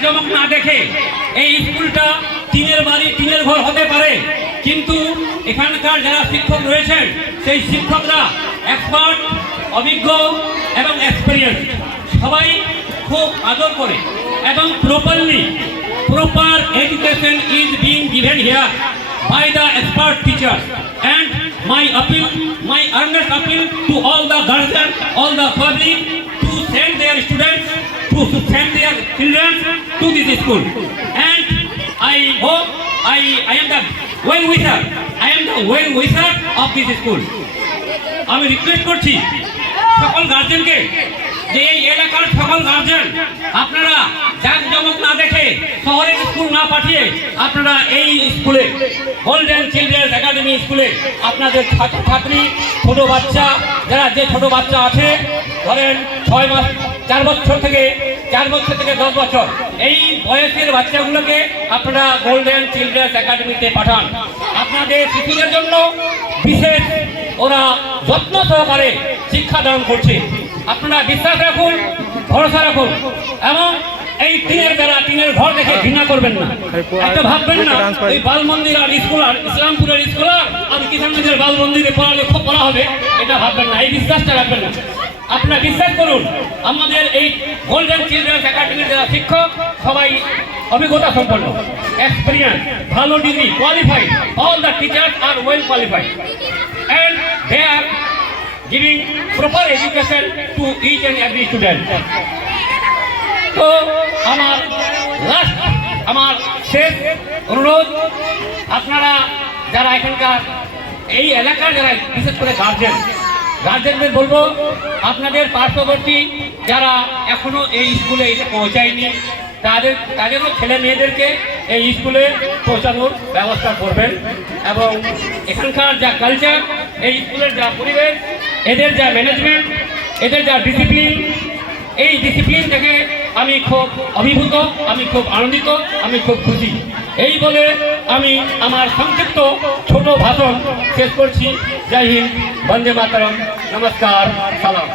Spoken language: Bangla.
জাঁকজমক না দেখে এই স্কুলটা টিনের বাড়ি টিনের ঘর হতে পারে, কিন্তু এখানকার যারা শিক্ষক রয়েছেন সেই শিক্ষকরা এক্সপার্ট, অভিজ্ঞ এবং এক্সপিরিয়েন্স, সবাই খুব আদর করে এবং proper education is being given here by the expert teachers. And my earnest appeal to all the guardians, all the public, to send their students, to send their children to this school. And I hope I am the well wisher of this school. আমি রিকোয়েস্ট করছি সকল গার্জেনকে যে এই এলাকার সকল গার্জেন আপনারা জাঁকজমক না দেখে, শহরের স্কুল না পাঠিয়ে আপনারা এই স্কুলে, গোল্ডেন চিলড্রেন্স একাডেমি স্কুলে আপনাদের ছাত্রছাত্রী, ছোট বাচ্চা, যে ছোট বাচ্চা আছে ধরেন 4 বছর থেকে 10 বছর, এই বয়সের বাচ্চাগুলোকে আপনারা গোল্ডেন চিলড্রেন্স একাডেমিতে পাঠান। আপনাদের শিশুদের জন্য বিশেষ ওরা যত্ন সহকারে শিক্ষাদান করছে। আপনারা বিশ্বাস রাখুন, ভরসা রাখুন এবং এই টিনের বেলা, টিনের ঘর দেখে ঘৃণা করবেন না। এটা ভাববেন না এই বাল মন্দির আর স্কুল আর ইসলামপুরের স্কুল আর কিষানগঞ্জের বাল মন্দিরে পড়া হবে, এটা ভাববেন না, এই বিশ্বাসটা রাখবেন না। আপনারা বিশ্বাস করুন, আমাদের এই গোল্ডেন চিলড্রেন্স একাডেমির যারা শিক্ষক সবাই অভিজ্ঞতা সম্পন্ন, এক্সপিরিয়েন্স, ভালো degree, qualified, all the teachers আর well qualified and they are giving proper education to each and every student. তো আমার শেষ অনুরোধ, আপনারা যারা এখানকার এই এলাকার যারা বিশেষ করে গার্জেনদের বলবো, আপনাদের পার্শ্ববর্তী যারা এখনো এই স্কুলে এসে পৌঁছায়নি তাদেরও ছেলে মেয়েদেরকে এই স্কুলে পৌঁছানোর ব্যবস্থা করবেন এবং এখানকার যা কালচার, এই স্কুলের যা পরিবেশ, এদের যা ম্যানেজমেন্ট, এদের যা ডিসিপ্লিন, এই ডিসিপ্লিন দেখে আমি খুব অভিভূত, আমি খুব আনন্দিত, আমি খুব খুশি। এই বলে আমি আমার সংক্ষিপ্ত ছোট ভাষণ শেষ করছি। জয় হিন্দ, বন্দে মাতরম, নমস্কার, সালাম।